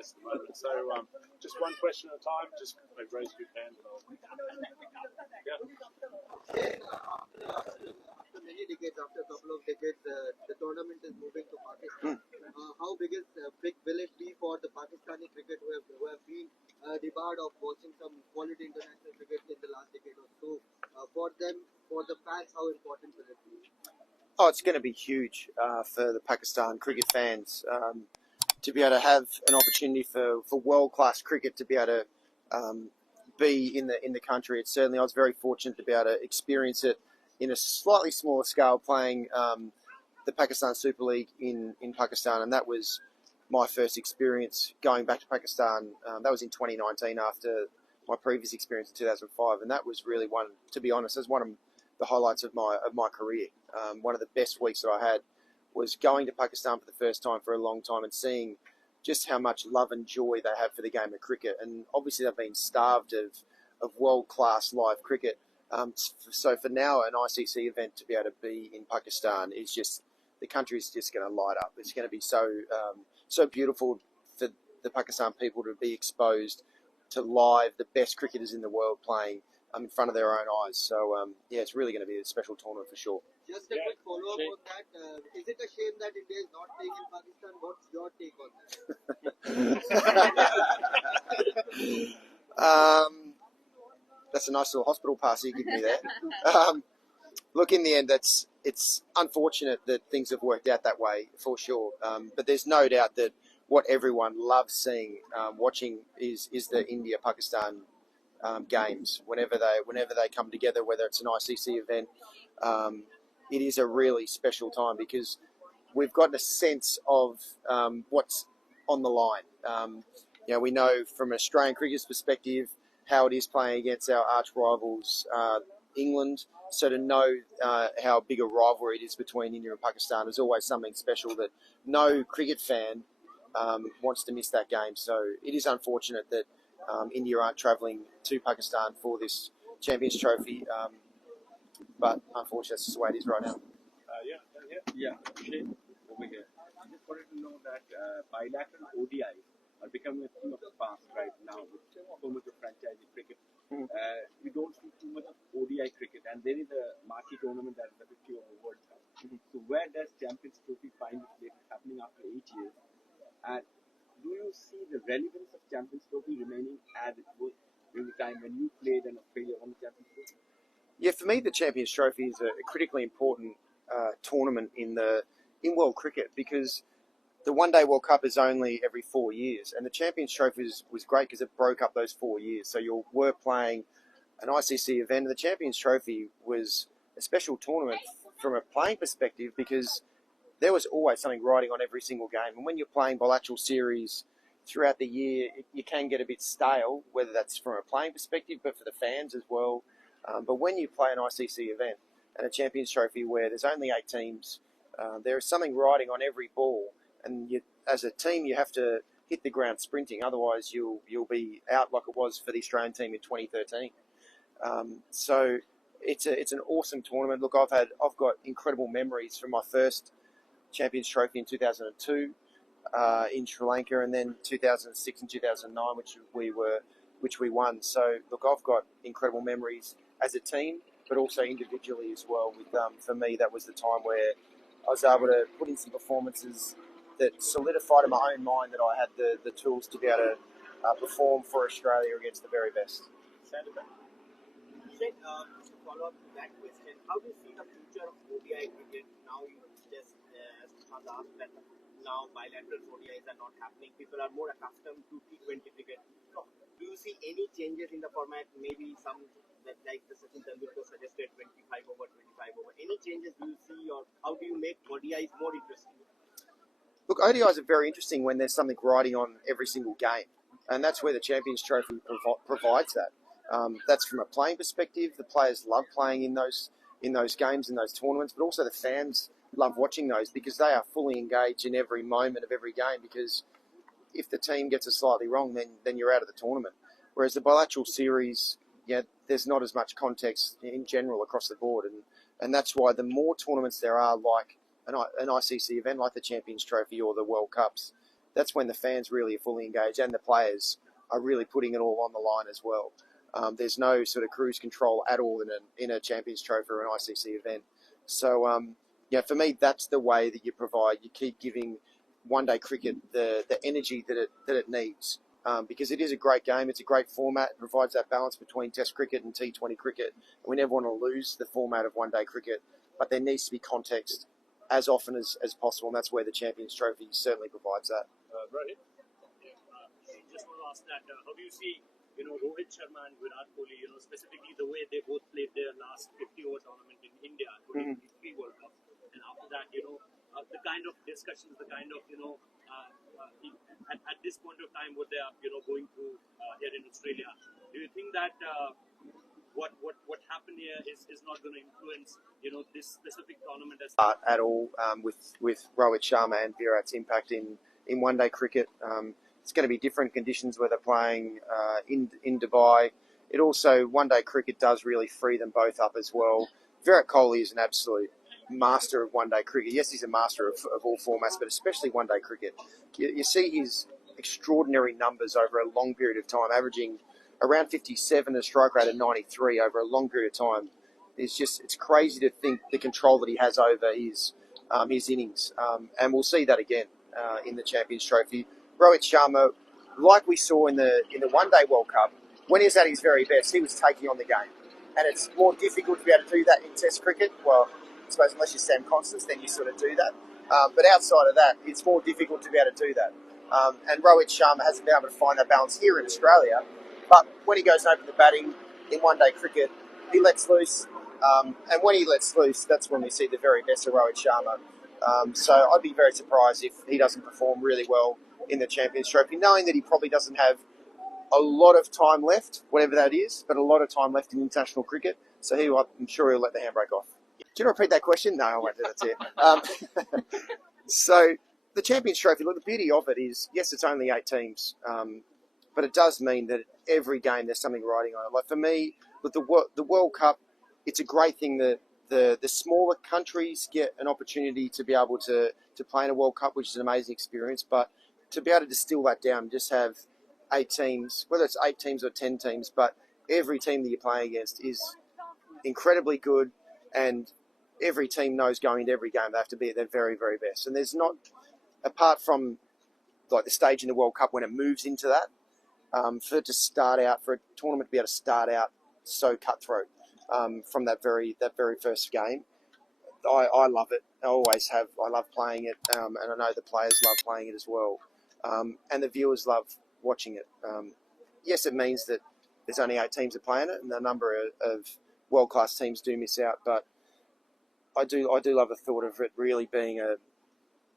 place at the moment. So just one question at a time. Just raise your hand. Yeah. After many decades, after a couple of decades, the tournament is moving to Pakistan. How big will it be for the Pakistani cricket who have been debarred of watching some quality international cricket in the last decade or so? For them, for the fans, how important will it be? Oh, it's going to be huge for the Pakistan cricket fans to be able to have an opportunity for world-class cricket to be able to be in the country. It's certainly, I was very fortunate to be able to experience it in a slightly smaller scale playing the Pakistan Super League in Pakistan, and that was my first experience going back to Pakistan. That was in 2019 after my previous experience in 2005, and that was really to be honest, one of the highlights of my career. One of the best weeks that I had was going to Pakistan for the first time for a long time and seeing just how much love and joy they have for the game of cricket. And obviously they've been starved of world-class live cricket. So for now, an ICC event to be able to be in Pakistan is just, the country is just going to light up. It's going to be so beautiful for the Pakistan people to be exposed to live the best cricketers in the world playing in front of their own eyes. So, yeah, it's really going to be a special tournament for sure. Just a quick follow-up on that. Is it a shame that India is not playing in Pakistan? What's your take on that? That's a nice little hospital pass you give me there. Look, in the end, it's unfortunate that things have worked out that way, for sure. But there's no doubt that what everyone loves seeing, watching, is the India-Pakistan games. Whenever they come together, whether it's an ICC event, it is a really special time because we've gotten a sense of what's on the line. We know from an Australian cricket's perspective how it is playing against our arch rivals, England. So to know how big a rivalry it is between India and Pakistan is always something special that no cricket fan wants to miss that game. So it is unfortunate that India aren't travelling to Pakistan for this Champions Trophy, but unfortunately that's just the way it is right now. Yeah. Shan, over here. I just wanted to know that bilateral ODIs are becoming a thing of the past right now with so much of franchise cricket. We don't see too much of ODI cricket, and there is a marquee tournament that is the 50 over World Cup. So where does Champions Trophy find its place? It's happening after 8 years. And do you see the relevance of Champions Trophy remaining as it was during the time when you played and Australia won the Champions Trophy? Yeah, for me, the Champions Trophy is a critically important tournament in world cricket because the One-Day World Cup is only every 4 years, and the Champions Trophy was great because it broke up those 4 years. So you were playing an ICC event, and the Champions Trophy was a special tournament from a playing perspective because there was always something riding on every single game. And when you're playing bilateral series throughout the year, you can get a bit stale, whether that's from a playing perspective, but for the fans as well. But when you play an ICC event and a Champions Trophy where there's only 8 teams, there is something riding on every ball. And as a team, you have to hit the ground sprinting. Otherwise, you'll be out like it was for the Australian team in 2013. So it's an awesome tournament. Look, I've got incredible memories from my first Champions Trophy in 2002 in Sri Lanka, and then 2006 and 2009, which we won. So look, I've got incredible memories as a team, but also individually as well. With for me, that was the time where I was able to put in some performances that solidified in my own mind that I had the tools to be able to perform for Australia against the very best. Shane, to follow up to that question, how do you see the future of ODI cricket now? You just asked that now bilateral ODIs are not happening. People are more accustomed to T20 cricket. Do you see any changes in the format? Maybe some that, like the Sachin Tendulkar suggested, 25 over, 25 over. Any changes do you see, or how do you make ODIs more interesting? Look, ODIs are very interesting when there's something riding on every single game, and that's where the Champions Trophy provides that. That's from a playing perspective. The players love playing in those games, in those tournaments, but also the fans love watching those because they are fully engaged in every moment of every game. Because if the team gets it slightly wrong, then you're out of the tournament. Whereas the bilateral series, there's not as much context in general across the board, and that's why the more tournaments there are, like an ICC event like the Champions Trophy or the World Cups, that's when the fans really are fully engaged and the players are really putting it all on the line as well. There's no sort of cruise control at all in a Champions Trophy or an ICC event. So, for me, that's the way that you provide. You keep giving one-day cricket the energy that it needs. Because it is a great game, it's a great format, it provides that balance between Test cricket and T20 cricket. We never want to lose the format of one-day cricket, but there needs to be context as often as possible, and that's where the Champions Trophy certainly provides that. Rohit? Just want to ask that, how do you see, Rohit Sharma and Virat Kohli, specifically the way they both played their last 50-over tournament in India, including the three World Cups, and after that, the kind of discussions, the kind of, at this point of time, what they are, going through here in Australia. Do you think that what happened here is not going to influence, this specific tournament at all with Rohit Sharma and Virat's impact in one-day cricket? It's going to be different conditions where they're playing in Dubai. It also, one-day cricket does really free them both up as well. Virat Kohli is an absolute master of one-day cricket. Yes, he's a master of all formats, but especially one-day cricket. You see his extraordinary numbers over a long period of time, averaging around 57, a strike rate of 93 over a long period of time. It's crazy to think the control that he has over his innings, and we'll see that again in the Champions Trophy. Rohit Sharma, like we saw in the One-Day World Cup, when he was at his very best, he was taking on the game, and it's more difficult to be able to do that in Test cricket. Well, I suppose unless you're Sam Constance, then you sort of do that. But outside of that, it's more difficult to be able to do that. And Rohit Sharma hasn't been able to find that balance here in Australia. But when he goes over the batting in one-day cricket, he lets loose. And when he lets loose, that's when we see the very best of Rohit Sharma. So I'd be very surprised if he doesn't perform really well in the Champions Trophy, knowing that he probably doesn't have a lot of time left, whatever that is, but a lot of time left in international cricket. So I'm sure he'll let the handbrake off. Do you want to repeat that question? No, I won't do that to you. So the Champions Trophy, look, the beauty of it is, yes, it's only 8 teams, but it does mean that every game there's something riding on it. Like for me, with the World Cup, it's a great thing that the smaller countries get an opportunity to be able to play in a World Cup, which is an amazing experience. But to be able to distill that down, just have 8 teams, whether it's 8 teams or 10 teams, but every team that you're playing against is incredibly good, and every team knows going into every game they have to be at their very, very best. And there's not, apart from like the stage in the World Cup when it moves into that, for it to start out, for a tournament to be able to start out so cutthroat from that very first game, I love it. I always have. I love playing it, and I know the players love playing it as well, and the viewers love watching it. Yes, it means that there's only 8 teams that play in it, and a number of world-class teams do miss out. But I do love the thought of it really being a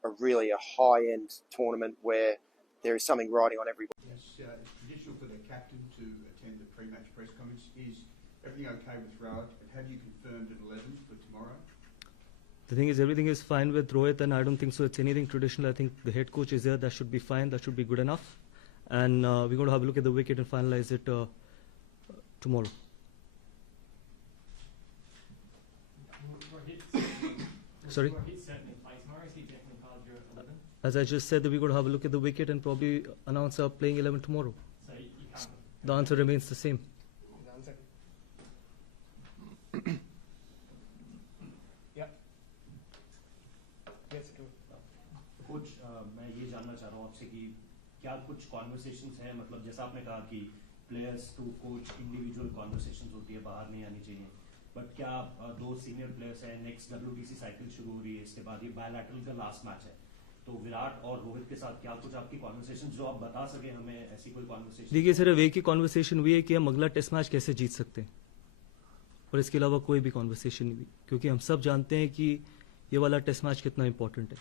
high-end tournament where there is something riding on everybody. Yes, it's traditional for the captain to attend the pre-match press conference. Is everything okay with Rohit? Have you confirmed an 11 for tomorrow? The thing is, everything is fine with Rohit, and I don't think so it's anything traditional. I think the head coach is there. That should be fine. That should be good enough. And we're going to have a look at the wicket and finalize it tomorrow. Sorry? As I just said, that we're going to have a look at the wicket and probably announce our playing 11 tomorrow. The answer remains the same. कुछ मैं ये जानना चाह रहा हूँ आपसे कि क्या कुछ कॉन्वर्सेशंस हैं, मतलब जैसा आपने कहा कि players to coach individual conversations होती है, बाहर नहीं आनी चाहिए, बट क्या 2 सीनियर प्लेयर्स हैं, नेक्स्ट WTC साइकिल शुरू हो रही है, इसके बाद ये बायलैटरल का लास्ट मैच है, तो विराट और रोहित के साथ क्या कुछ आपकी कॉन्वर्सेशंस जो आप बता सके हमें, ऐसी कोई कॉन्वर्सेशन? देखिए सिर्फ एक ही कॉन्वर्सेशन हुई है कि हम अगला टेस्ट मैच कैसे जीत सकते हैं, और इसके अलावा कोई भी कॉन्वर्सेशन नहीं हुई, क्योंकि हम सब जानते हैं कि ये वाला टेस्ट मैच कितना इंपॉर्टेंट है,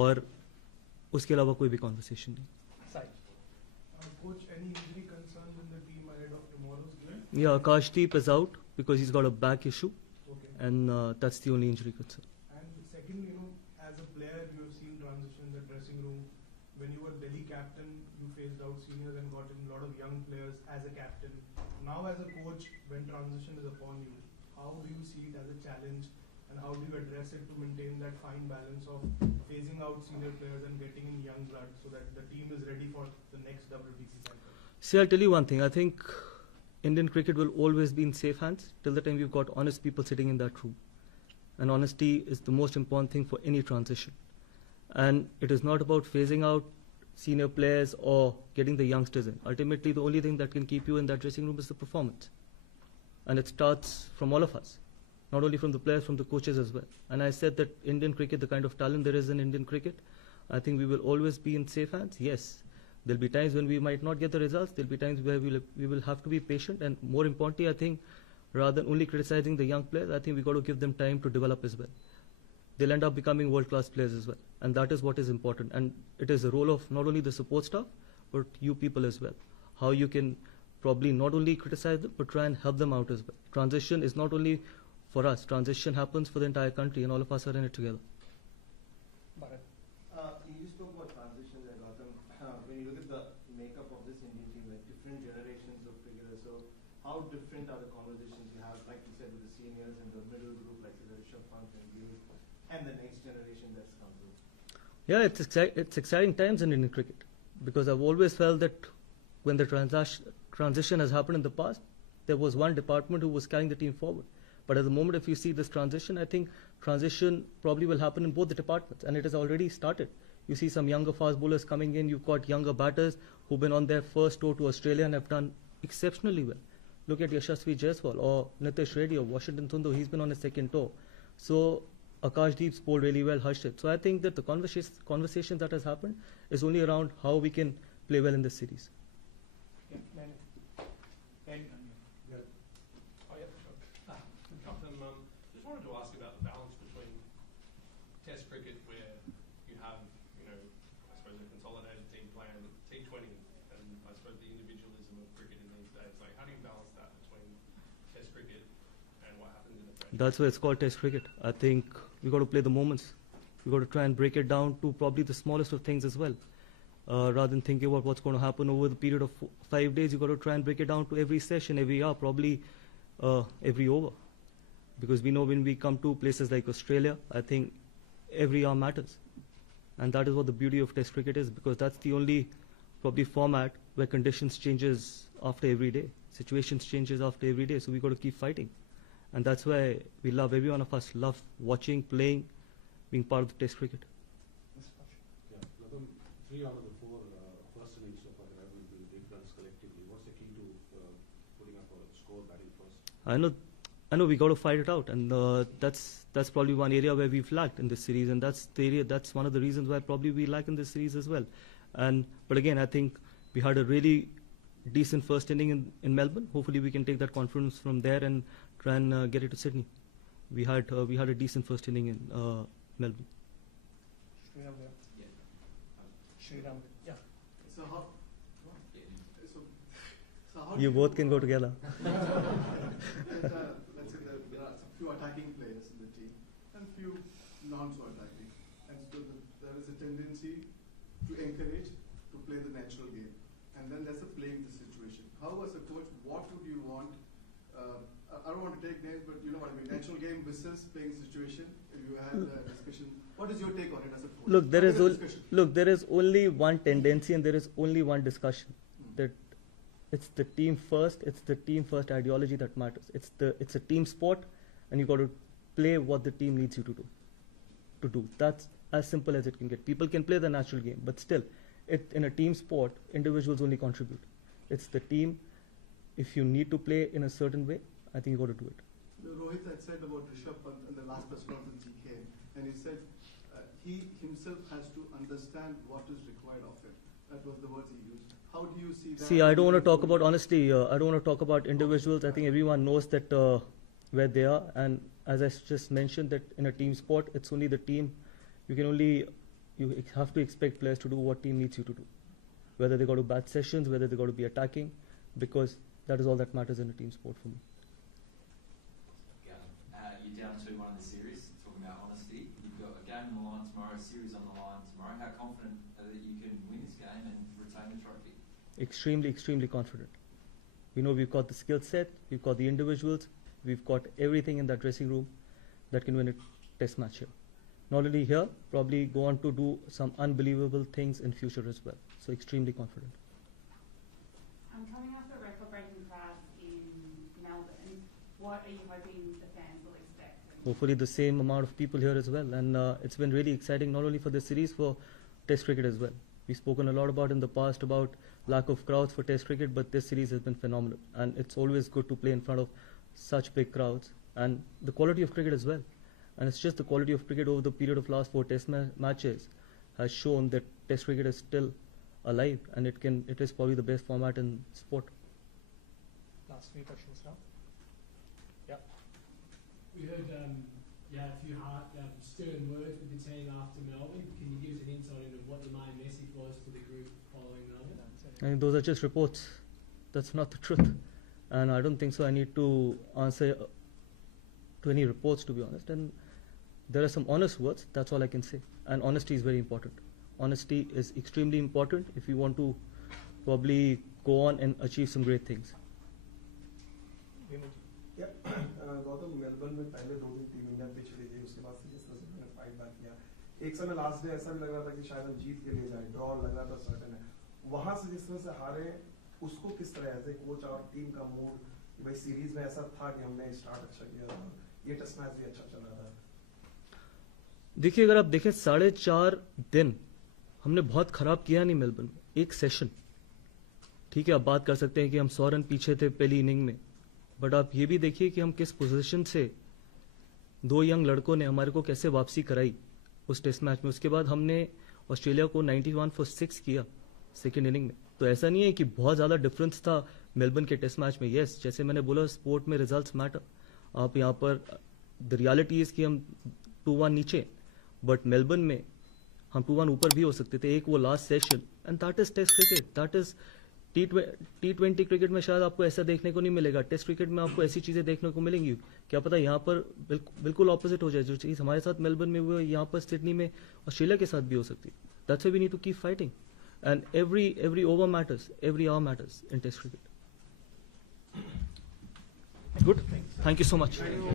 और उसके अलावा कोई भी कॉन्वर्सेशन नहीं. Coach, any injury concerns in the team ahead of tomorrow's game? Yeah, Akashdeep is out because he's got a back issue, and that's the only injury concern. And second, as a player, you have seen transition in the dressing room. When you were Delhi captain, you phased out seniors and got in a lot of young players as a captain. Now as a coach, when transition is upon you, how do you see it as a challenge and how do you address it to maintain that fine balance of phasing out senior players and getting in young blood so that the team is ready for the next WBC cycle? See, I'll tell you one thing. I think Indian cricket will always be in safe hands till the time we've got honest people sitting in that room. And honesty is the most important thing for any transition. And it is not about phasing out senior players or getting the youngsters in. Ultimately, the only thing that can keep you in that dressing room is the performance. And it starts from all of us, not only from the players, from the coaches as well. And I said that Indian cricket, the kind of talent there is in Indian cricket, I think we will always be in safe hands. Yes, there'll be times when we might not get the results. There'll be times where we will have to be patient. And more importantly, I think, rather than only criticizing the young players, I think we've got to give them time to develop as well. They'll end up becoming world-class players as well. And that is what is important. And it is the role of not only the support staff, but you people as well. How you can probably not only criticize them, but try and help them out as well. Transition is not only for us. Transition happens for the entire country, and all of us are in it together. You spoke about transitions there, Gautam. When you look at the makeup of this Indian team, like different generations of cricketers, so how different are the conversations you have, like you said, with the seniors and the middle group, like Rishabh Pant and you, and the next generation that's come through? Yeah, it's exciting times in Indian cricket, because I've always felt that when the transition has happened in the past, there was one department who was carrying the team forward. But at the moment, if you see this transition, I think transition probably will happen in both the departments, and it has already started. You see some younger fast bowlers coming in, you've got younger batters who've been on their first tour to Australia and have done exceptionally well. Look at Yashasvi Jaiswal or Nitish Reddy or Washington Sundar, he's been on his second tour. So Akashdeep's bowled really well, Harshit. So I think that the conversation that has happened is only around how we can play well in this series. Just wanted to ask about the balance between Test cricket, where you have, I suppose, a consolidated team play, and T20, and I suppose the individualism of cricket in these days. Like, how do you balance that between Test cricket and what happens in the franchise? That's why it's called Test cricket. I think we got to play the moments. We got to try and break it down to probably the smallest of things as well. Rather than thinking about what's going to happen over the period of 5 days, you got to try and break it down to every session, every hour, probably every over. Because we know when we come to places like Australia, I think every hour matters. And that is what the beauty of Test cricket is, because that's the only probably format where conditions changes after every day. Situations changes after every day, so we got to keep fighting. And that's why we love, every one of us love watching, playing, being part of the Test cricket. Yeah, Gautam, 3 out of the 4 first innings so far that have been big runs collectively. What's the key to putting up a score batting first? I know we got to fight it out, and that's probably one area where we've lacked in this series, and that's one of the reasons why probably we lack in this series as well. But again, I think we had a really decent first inning in Melbourne. Hopefully, we can take that confidence from there and try and get it to Sydney. We had a decent first inning in Melbourne. So how? You both can go together. Let's say there are a few attacking players in the team and few non-so-attacking. And so there is a tendency to encourage to play the natural game. And then there's a playing the situation. How, as a coach, what would you want? I don't want to take names, but you know what I mean. Natural game versus playing situation. If you had a discussion, what is your take on it as a coach? Look, there is only one tendency and there is only one discussion. That it's the team first. It's the team first ideology that matters. It's a team sport, and you got to play what the team needs you to do. That's as simple as it can get. People can play the natural game, but still, in a team sport, individuals only contribute. It's the team. If you need to play in a certain way, I think you got to do it. Rohit had said about Rishabh Pant in the last press conference he came, and he said he himself has to understand what is required of him. That was the words he used. How do you see that? See, I don't want to talk about, honestly, I don't want to talk about individuals. I think everyone knows that where they are. And as I just mentioned, that in a team sport, it's only the team. You have to expect players to do what team needs you to do. Whether they got to bat sessions, whether they got to be attacking, because that is all that matters in a team sport for me. You're down 2-1 in the series, talking about honesty. You've got a game on the line tomorrow, a series on the line tomorrow. How confident that you can win this game and retain the trophy? Extremely, extremely confident. We know we've got the skill set, we've got the individuals, we've got everything in that dressing room that can win a test match here. Not only here, probably go on to do some unbelievable things in future as well. So extremely confident. Coming after record-breaking crowds in Melbourne, what are you hoping the fans will expect? Hopefully the same amount of people here as well. And it's been really exciting, not only for the series, for Test cricket as well. We've spoken a lot about in the past about lack of crowds for Test cricket, but this series has been phenomenal. And it's always good to play in front of such big crowds. And the quality of cricket as well. And it's just the quality of cricket over the period of last 4 Test matches has shown that Test cricket is still alive, and it is probably the best format in sport. Last 3 questions now. Yeah. We heard you had a few stirring words with the team after Melbourne. Can you give us an insight into what the main message was to the group following Melbourne? I mean, those are just reports. That's not the truth. And I don't think so I need to answer to any reports, to be honest. And there are some honest words, that's all I can say. And honesty is very important. Honesty is extremely important if you want to probably go on and achieve some great things. Yeah, Gautam, Melbourne में पहले 2 दिन team India पिछड़ी थी, उसके बाद से जिस तरह से उन्होंने फाइट बैक किया, एक समय लास्ट डे ऐसा भी लग रहा था कि शायद हम जीत के लिए जाए, ड्रॉ लग रहा था सर्टेन है, वहां से जिस तरह से हारे, उसको किस तरह एज ए कोच और टीम का मूड, भाई सीरीज में ऐसा था कि हमने स्टार्ट अच्छा किया था, ये टेस्ट मैच भी अच्छा चल रहा था। देखिए, अगर आप देखें 4.5 दिन हमने बहुत खराब किया नहीं मेलबर्न में, एक सेशन, ठीक है, आप बात कर सकते हैं कि हम 100 रन पीछे थे पहली इनिंग में, बट आप ये भी देखिए कि हम किस पोजीशन से 2 यंग लड़कों ने हमारे को कैसे वापसी कराई उस टेस्ट मैच में। उसके बाद हमने ऑस्ट्रेलिया को 91 for 6 किया सेकेंड इनिंग में। तो ऐसा नहीं है कि बहुत ज़्यादा डिफरेंस था मेलबर्न के टेस्ट मैच में। यस, जैसे मैंने बोला, स्पोर्ट में रिजल्ट्स मैटर। आप यहाँ पर द रियलिटी इज कि हम 2-1 नीचे, बट मेलबर्न में हम 2-1 ऊपर भी हो सकते थे। एक वो last session, and that is test cricket, that is T20 cricket में शायद आपको ऐसा देखने को नहीं मिलेगा। टेस्ट क्रिकेट में आपको ऐसी चीजें देखने को मिलेंगी, क्या पता यहाँ पर बिल्कुल ऑपोजिट हो जाए। जो चीज हमारे साथ मेलबर्न में हुई, यहाँ पर सिडनी में ऑस्ट्रेलिया के साथ भी हो सकती है। That's why we need to keep fighting, and every over matters, every hour matters in test cricket. Good, thank you so much.